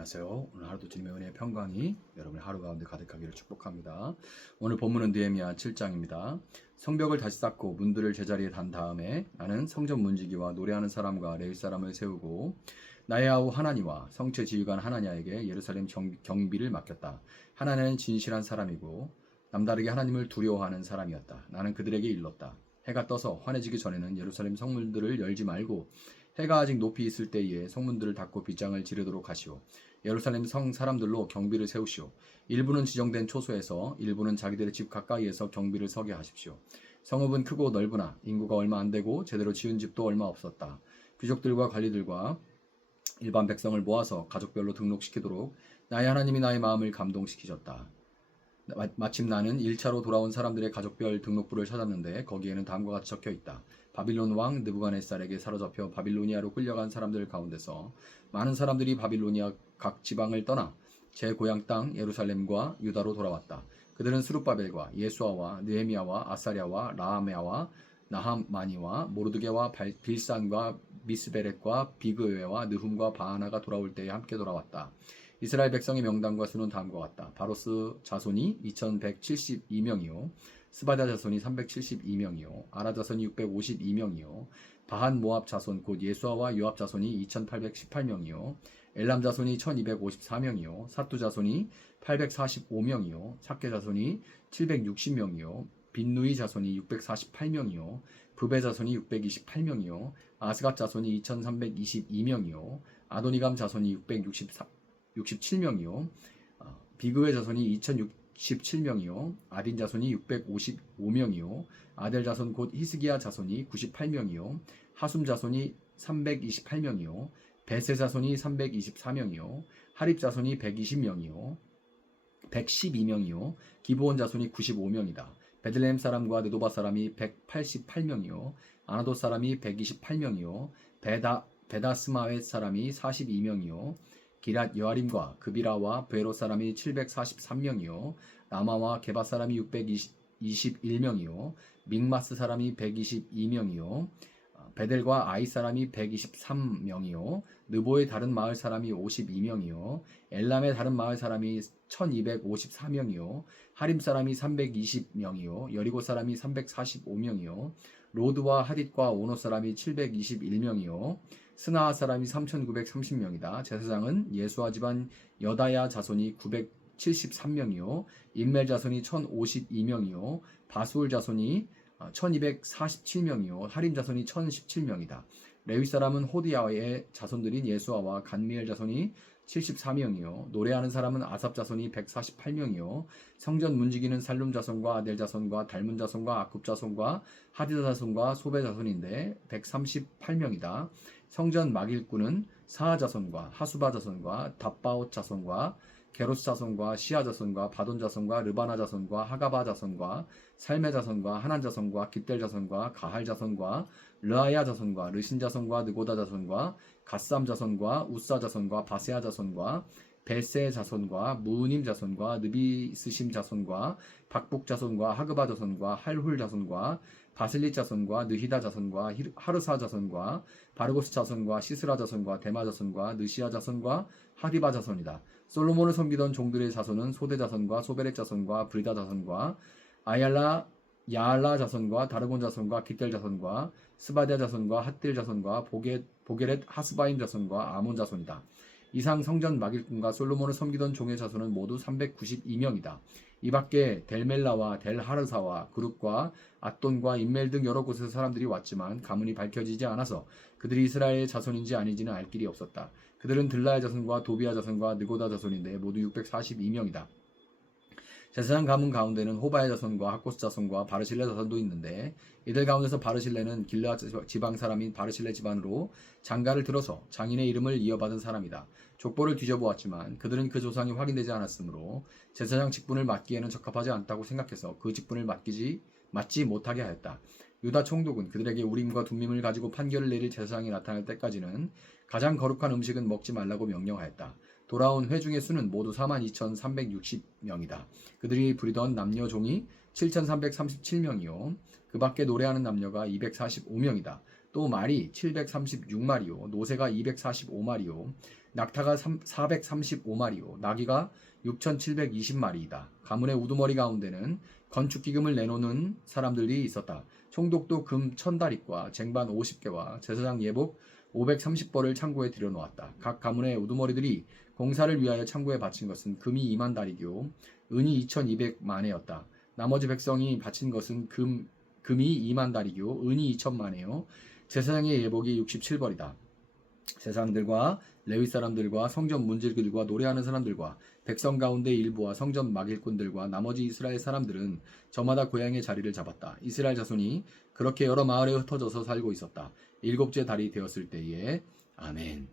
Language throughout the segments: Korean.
안녕하세요. 오늘 하루도 주님의 은혜의 평강이 여러분의 하루 가운데 가득하기를 축복합니다. 오늘 본문은 느헤미야 7장입니다. 성벽을 다시 쌓고 문들을 제자리에 단 다음에 나는 성전 문지기와 노래하는 사람과 레위 사람을 세우고 나의 아우 하나니와 성체 지휘관 하나냐에게 예루살렘 경비를 맡겼다. 하나냐는 진실한 사람이고 남다르게 하나님을 두려워하는 사람이었다. 나는 그들에게 일렀다. 해가 떠서 환해지기 전에는 예루살렘 성문들을 열지 말고 해가 아직 높이 있을 때에 성문들을 닫고 빗장을 지르도록 하시오. 예루살렘 성 사람들로 경비를 세우시오. 일부는 지정된 초소에서 일부는 자기들의 집 가까이에서 경비를 서게 하십시오. 성읍은 크고 넓으나 인구가 얼마 안 되고 제대로 지은 집도 얼마 없었다. 귀족들과 관리들과 일반 백성을 모아서 가족별로 등록시키도록 나의 하나님이 나의 마음을 감동시키셨다. 마침 나는 1차로 돌아온 사람들의 가족별 등록부를 찾았는데 거기에는 다음과 같이 적혀 있다. 바빌론 왕 느부갓네살에게 사로잡혀 바빌로니아로 끌려간 사람들 가운데서 많은 사람들이 바빌로니아 각 지방을 떠나 제 고향 땅 예루살렘과 유다로 돌아왔다. 그들은 스룹바벨과 예수아와 느헤미야와 아사랴와 라하메아와 나하마니와 모르드게와 빌산과 미스베렛과 비그웨와 느훔과 바하나가 돌아올 때에 함께 돌아왔다. 이스라엘 백성의 명단과 수는 다음과 같다. 바로스 자손이 2172명이요. 스바다 자손이 372명이요. 아라 자손이 652명이요. 바한 모압 자손 곧 예수아와 요압 자손이 2818명이요. 엘람 자손이 1254명이요. 사투 자손이 845명이요. 삭게 자손이 760명이요. 빈누이 자손이 648명이요. 부베 자손이 628명이요. 아스갑 자손이 2322명이요. 아도니감 자손이 667명이요. 비그의 자손이 2067명이요. 아딘 자손이 655명이요. 아델 자손 곧 히스기야 자손이 98명이요. 하숨 자손이 328명이요. 베세 자손이 324명이요. 하립 자손이 120명이요. 112명이요. 기브온 자손이 95명이다. 베들레헴 사람과 느도바 사람이 188명이요. 아나도 사람이 128명이요. 베다스마웻 사람이 42명이요. 기랏 여아림과 그비라와 베로 사람이 743명이요. 라마와 게바 사람이 621명이요. 믹마스 사람이 122명이요. 베델과 아이 사람이 123명이요. 느보의 다른 마을 사람이 52명이요. 엘람의 다른 마을 사람이 1254명이요. 하림 사람이 320명이요. 여리고 사람이 345명이요. 로드와 하딧과 오노 사람이 721명이요. 스나아 사람이 3930명이다. 제사장은 예수아 집안 여다야 자손이 973명이요. 임멜 자손이 1052명이요. 바수울 자손이 1247명이요. 하림 자손이 1017명이다. 레위 사람은 호디야의 자손들인 예수아와 간미엘 자손이 74명이요. 노래하는 사람은 아삽 자손이 148명이요. 성전 문지기는 살룸 자손과 아델 자손과 달문 자손과 아굽 자손과 하디다 자손과 소베 자손인데 138명이다. 성전 막일꾼은 사하 자손과 하수바 자손과 답바옷 자손과 게로스 자손과 시아 자손과 바돈 자손과 르바나 자손과 하가바 자손과 살메 자손과 하난 자손과 깃델 자손과 가할 자손과 르아야 자손과 르신 자손과 느고다 자손과 갓삼 자손과 우사 자손과 바세아 자손과 베세 자손과 무님 자손과 느비스심 자손과 박북 자손과 하그바 자손과 할훌 자손과 바슬릿 자손과 느히다 자손과 하르사 자손과 바르고스 자손과 시스라 자손과 데마 자손과 느시아 자손과 하디바 자손이다. 솔로몬을 섬기던 종들의 자손은 소대 자손과 소베렉 자손과 브리다 자손과 야알라 자손과 다르곤 자손과 깃델 자손과 스바디아 자손과 핫딜 자손과 보게렛 하스바임 자손과 아몬 자손이다. 이상 성전 막일꾼과 솔로몬을 섬기던 종의 자손은 모두 392명이다. 이 밖에 델멜라와 델하르사와 그룹과 앗돈과 인멜 등 여러 곳에서 사람들이 왔지만 가문이 밝혀지지 않아서 그들이 이스라엘의 자손인지 아닌지는 알 길이 없었다. 그들은 들라야 자손과 도비야 자손과 느고다 자손인데 모두 642명이다. 제사장 가문 가운데는 호바의 자손과 하코스 자손과 바르실레 자손도 있는데 이들 가운데서 바르실레는 길르앗 지방 사람인 바르실레 집안으로 장가를 들어서 장인의 이름을 이어받은 사람이다. 족보를 뒤져보았지만 그들은 그 조상이 확인되지 않았으므로 제사장 직분을 맡기에는 적합하지 않다고 생각해서 그 직분을 맡지 못하게 하였다. 유다 총독은 그들에게 우림과 둠밈을 가지고 판결을 내릴 제사장이 나타날 때까지는 가장 거룩한 음식은 먹지 말라고 명령하였다. 돌아온 회중의 수는 모두 42,360명이다. 그들이 부리던 남녀 종이 7,337명이요. 그 밖에 노래하는 남녀가 245명이다. 또 말이 736마리요. 노새가 245마리요. 낙타가 435마리요 나귀가 6720마리이다. 가문의 우두머리 가운데는 건축기금을 내놓는 사람들이 있었다. 총독도 금 1000다릿과 쟁반 50개와 제사장 예복 530벌을 창고에 들여놓았다. 각 가문의 우두머리들이 공사를 위하여 창고에 바친 것은 금이 2만 다리요 은이 2200만회였다. 나머지 백성이 바친 것은 금이 2만 다리요 은이 2000만회요 제사장의 예복이 67벌이다. 제사장들과 레위 사람들과 성전 문지기들과 노래하는 사람들과 백성 가운데 일부와 성전 막일꾼들과 나머지 이스라엘 사람들은 저마다 고향의 자리를 잡았다. 이스라엘 자손이 그렇게 여러 마을에 흩어져서 살고 있었다. 7째 달이 되었을 때에 아멘.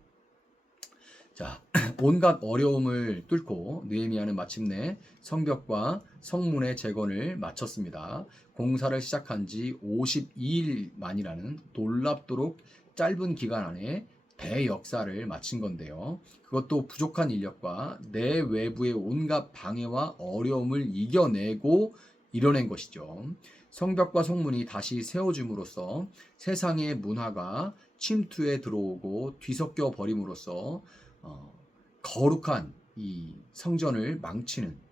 자, 온갖 어려움을 뚫고 느헤미야는 마침내 성벽과 성문의 재건을 마쳤습니다. 공사를 시작한 지 52일 만이라는 놀랍도록 짧은 기간 안에 대역사를 마친 건데요. 그것도 부족한 인력과 내외부의 온갖 방해와 어려움을 이겨내고 이뤄낸 것이죠. 성벽과 성문이 다시 세워줌으로써 세상의 문화가 침투에 들어오고 뒤섞여 버림으로써 거룩한 이 성전을 망치는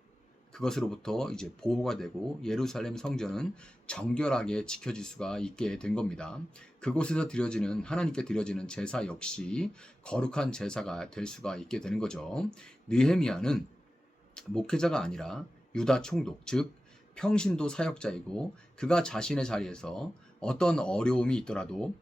그것으로부터 이제 보호가 되고 예루살렘 성전은 정결하게 지켜질 수가 있게 된 겁니다. 그곳에서 드려지는 하나님께 드려지는 제사 역시 거룩한 제사가 될 수가 있게 되는 거죠. 느헤미야는 목회자가 아니라 유다 총독, 즉 평신도 사역자이고 그가 자신의 자리에서 어떤 어려움이 있더라도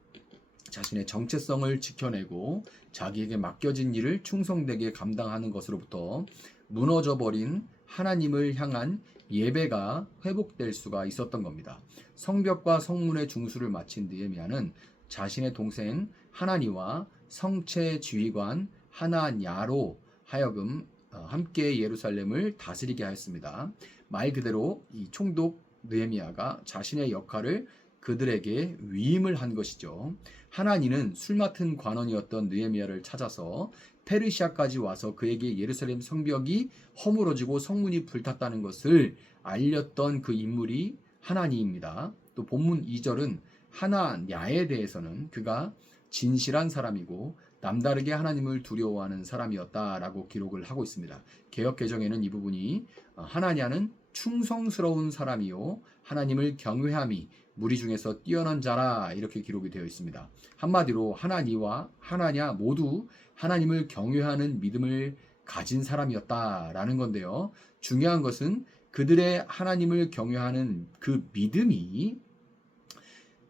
자신의 정체성을 지켜내고 자기에게 맡겨진 일을 충성되게 감당하는 것으로부터 무너져버린 하나님을 향한 예배가 회복될 수가 있었던 겁니다. 성벽과 성문의 중수를 마친 느헤미야는 자신의 동생 하나니와 성체 지휘관 하나냐로 하여금 함께 예루살렘을 다스리게 하였습니다. 말 그대로 이 총독 느헤미야가 자신의 역할을 그들에게 위임을 한 것이죠. 하나니는 술 맡은 관원이었던 느헤미야를 찾아서 페르시아까지 와서 그에게 예루살렘 성벽이 허물어지고 성문이 불탔다는 것을 알렸던 그 인물이 하나니입니다. 또 본문 2절은 하나냐에 대해서는 그가 진실한 사람이고 남다르게 하나님을 두려워하는 사람이었다라고 기록을 하고 있습니다. 개역개정에는 이 부분이 하나냐는 충성스러운 사람이요 하나님을 경외함이 무리 중에서 뛰어난 자라 이렇게 기록이 되어 있습니다. 한마디로 하나니와 하나냐 모두 하나님을 경외하는 믿음을 가진 사람이었다라는 건데요. 중요한 것은 그들의 하나님을 경외하는 그 믿음이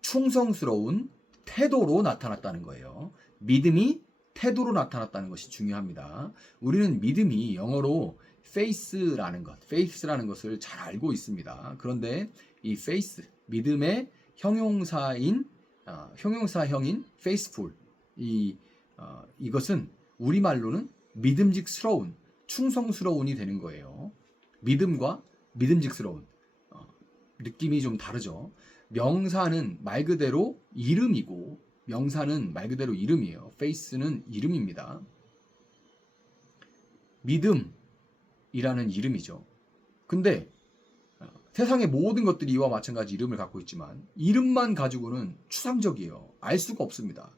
충성스러운 태도로 나타났다는 거예요. 믿음이 태도로 나타났다는 것이 중요합니다. 우리는 믿음이 영어로 faith라는 것을 잘 알고 있습니다. 그런데 이 faith, 믿음의 형용사형인 faithful, 이것은 우리말로는 믿음직스러운, 충성스러운이 되는 거예요. 믿음과 믿음직스러운 느낌이 좀 다르죠. 명사는 말 그대로 이름이고 명사는 말 그대로 이름이에요. faith는 이름입니다. 믿음이라는 이름이죠. 근데 세상의 모든 것들이 이와 마찬가지 이름을 갖고 있지만 이름만 가지고는 추상적이에요. 알 수가 없습니다.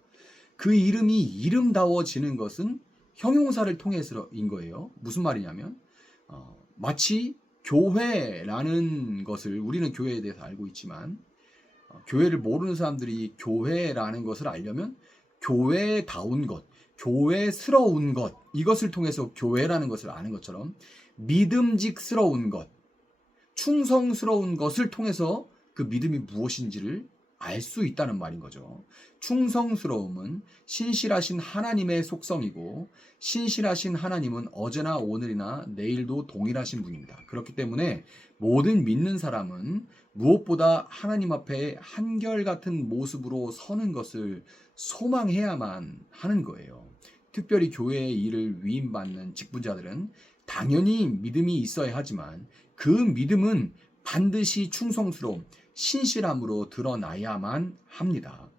그 이름이 이름다워지는 것은 형용사를 통해서인 거예요. 무슨 말이냐면 마치 교회라는 것을 우리는 교회에 대해서 알고 있지만 교회를 모르는 사람들이 교회라는 것을 알려면 교회다운 것, 교회스러운 것 이것을 통해서 교회라는 것을 아는 것처럼 믿음직스러운 것, 충성스러운 것을 통해서 그 믿음이 무엇인지를 알 수 있다는 말인 거죠. 충성스러움은 신실하신 하나님의 속성이고 신실하신 하나님은 어제나 오늘이나 내일도 동일하신 분입니다. 그렇기 때문에 모든 믿는 사람은 무엇보다 하나님 앞에 한결같은 모습으로 서는 것을 소망해야만 하는 거예요. 특별히 교회의 일을 위임받는 직분자들은 당연히 믿음이 있어야 하지만 그 믿음은 반드시 충성스러움, 신실함으로 드러나야만 합니다.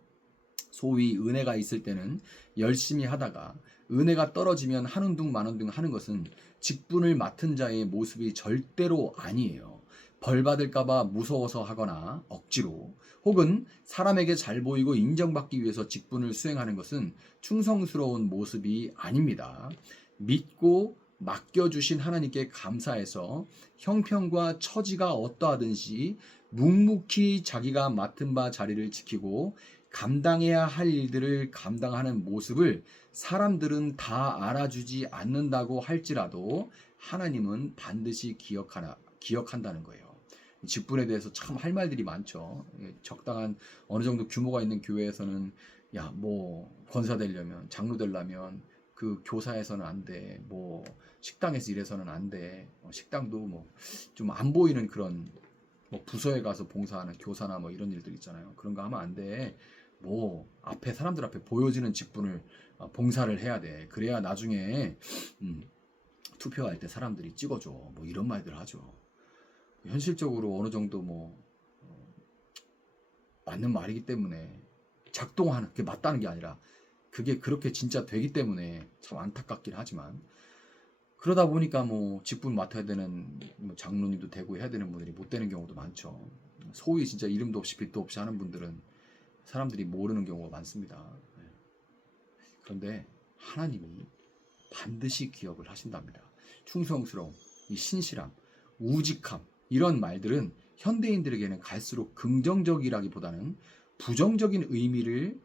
소위 은혜가 있을 때는 열심히 하다가 은혜가 떨어지면 한운둥 만운둥 하는 것은 직분을 맡은 자의 모습이 절대로 아니에요. 벌 받을까봐 무서워서 하거나 억지로, 혹은 사람에게 잘 보이고 인정받기 위해서 직분을 수행하는 것은 충성스러운 모습이 아닙니다. 믿고 맡겨주신 하나님께 감사해서 형편과 처지가 어떠하든지 묵묵히 자기가 맡은 바 자리를 지키고 감당해야 할 일들을 감당하는 모습을 사람들은 다 알아주지 않는다고 할지라도 하나님은 반드시 기억한다는 거예요. 직분에 대해서 참 할 말들이 많죠. 적당한 어느 정도 규모가 있는 교회에서는 야, 뭐 권사 되려면, 장로 되려면 그 교사에서는 안 돼. 뭐 식당에서 일해서는 안 돼. 식당도 뭐 좀 안 보이는 그런 뭐 부서에 가서 봉사하는 교사나 뭐 이런 일들 있잖아요. 그런 거 하면 안 돼. 뭐 앞에 사람들 앞에 보여지는 직분을 봉사를 해야 돼. 그래야 나중에 투표할 때 사람들이 찍어줘. 뭐 이런 말들 하죠. 현실적으로 어느 정도 뭐 맞는 말이기 때문에 작동하는 게 맞다는 게 아니라 그게 그렇게 진짜 되기 때문에 참 안타깝긴 하지만, 그러다 보니까 뭐 직분 맡아야 되는 뭐 장로님도 되고 해야 되는 분들이 못 되는 경우도 많죠. 소위 진짜 이름도 없이 빛도 없이 하는 분들은 사람들이 모르는 경우가 많습니다. 그런데 하나님이 반드시 기억을 하신답니다. 충성스러움, 이 신실함, 우직함, 이런 말들은 현대인들에게는 갈수록 긍정적이라기보다는 부정적인 의미를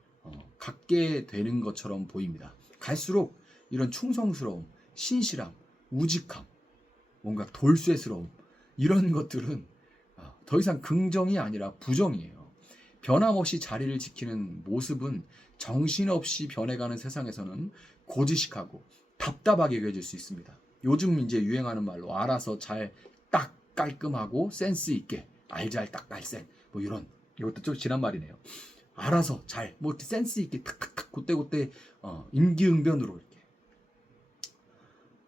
갖게 되는 것처럼 보입니다. 갈수록 이런 충성스러움, 신실함, 우직함, 뭔가 돌쇠스러움, 이런 것들은 더 이상 긍정이 아니라 부정이에요. 변함없이 자리를 지키는 모습은 정신없이 변해가는 세상에서는 고지식하고 답답하게 여겨질 수 있습니다. 요즘 이제 유행하는 말로 알아서 잘 딱 깔끔하고 센스 있게 알잘 딱 알센, 뭐 이런, 이것도 좀 지난 말이네요. 알아서 잘 뭐 센스 있게 탁탁탁 그때그때 임기응변으로 이렇게,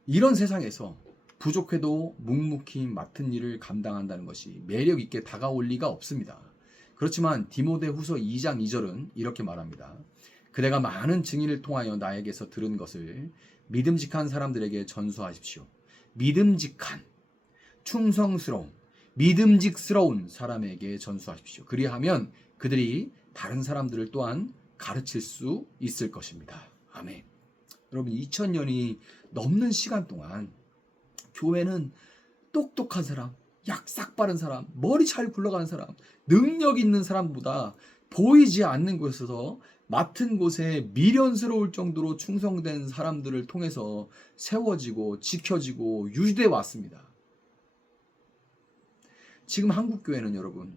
이런 세상에서 부족해도 묵묵히 맡은 일을 감당한다는 것이 매력 있게 다가올 리가 없습니다. 그렇지만 디모데후서 2장 2절은 이렇게 말합니다. 그대가 많은 증인을 통하여 나에게서 들은 것을 믿음직한 사람들에게 전수하십시오. 믿음직한, 충성스러운, 믿음직스러운 사람에게 전수하십시오. 그리하면 그들이 다른 사람들을 또한 가르칠 수 있을 것입니다. 아멘. 여러분, 2000년이 넘는 시간 동안 교회는 똑똑한 사람, 약삭 빠른 사람, 머리 잘 굴러가는 사람, 능력 있는 사람보다 보이지 않는 곳에서 맡은 곳에 미련스러울 정도로 충성된 사람들을 통해서 세워지고 지켜지고 유지돼 왔습니다. 지금 한국교회는 여러분,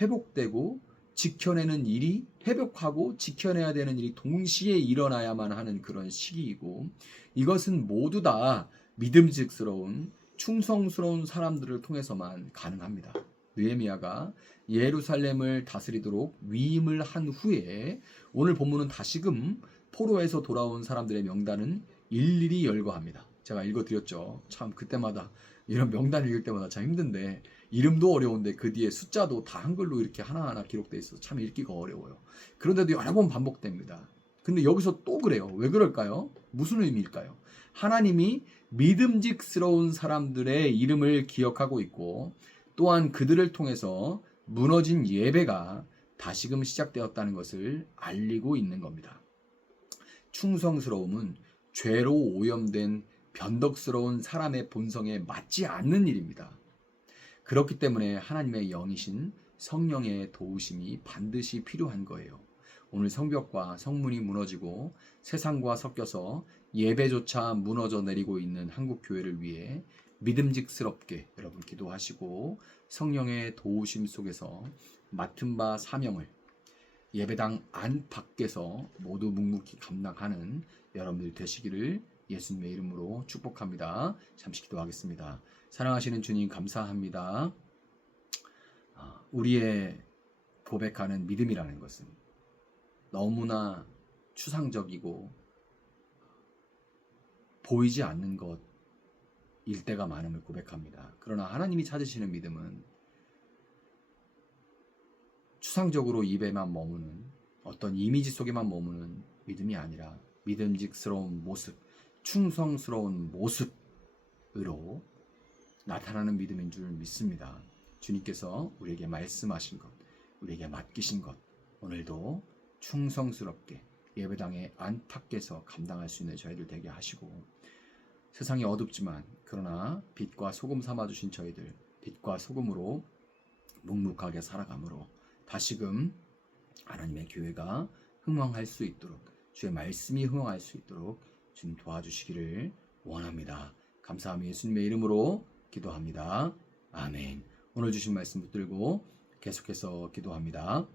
회복되고 지켜내는 일이, 회복하고 지켜내야 되는 일이 동시에 일어나야만 하는 그런 시기이고, 이것은 모두 다 믿음직스러운 충성스러운 사람들을 통해서만 가능합니다. 느헤미야가 예루살렘을 다스리도록 위임을 한 후에 오늘 본문은 다시금 포로에서 돌아온 사람들의 명단은 일일이 열거합니다. 제가 읽어드렸죠. 참 그때마다 이런 명단을 읽을 때마다 참 힘든데, 이름도 어려운데 그 뒤에 숫자도 다 한글로 이렇게 하나하나 기록되어 있어서 참 읽기가 어려워요. 그런데도 여러 번 반복됩니다. 근데 여기서 또 그래요. 왜 그럴까요? 무슨 의미일까요? 하나님이 믿음직스러운 사람들의 이름을 기억하고 있고, 또한 그들을 통해서 무너진 예배가 다시금 시작되었다는 것을 알리고 있는 겁니다. 충성스러움은 죄로 오염된 변덕스러운 사람의 본성에 맞지 않는 일입니다. 그렇기 때문에 하나님의 영이신 성령의 도우심이 반드시 필요한 거예요. 오늘 성벽과 성문이 무너지고 세상과 섞여서 예배조차 무너져 내리고 있는 한국 교회를 위해 믿음직스럽게 여러분 기도하시고, 성령의 도우심 속에서 맡은 바 사명을 예배당 안 밖에서 모두 묵묵히 감당하는 여러분들이 되시기를 예수님의 이름으로 축복합니다. 잠시 기도하겠습니다. 사랑하시는 주님, 감사합니다. 우리의 고백하는 믿음이라는 것은 너무나 추상적이고 보이지 않는 것일 때가 많음을 고백합니다. 그러나 하나님이 찾으시는 믿음은 추상적으로 입에만 머무는 어떤 이미지 속에만 머무는 믿음이 아니라 믿음직스러운 모습, 충성스러운 모습으로 나타나는 믿음인 줄 믿습니다. 주님께서 우리에게 말씀하신 것, 우리에게 맡기신 것 오늘도 충성스럽게 예배당의 안팎에서 감당할 수 있는 저희들 되게 하시고, 세상이 어둡지만 그러나 빛과 소금 삼아주신 저희들 빛과 소금으로 묵묵하게 살아감으로 다시금 하나님의 교회가 흥왕할 수 있도록, 주의 말씀이 흥왕할 수 있도록 주님 도와주시기를 원합니다. 감사하며 예수님의 이름으로 기도합니다. 아멘. 오늘 주신 말씀 붙들고 계속해서 기도합니다.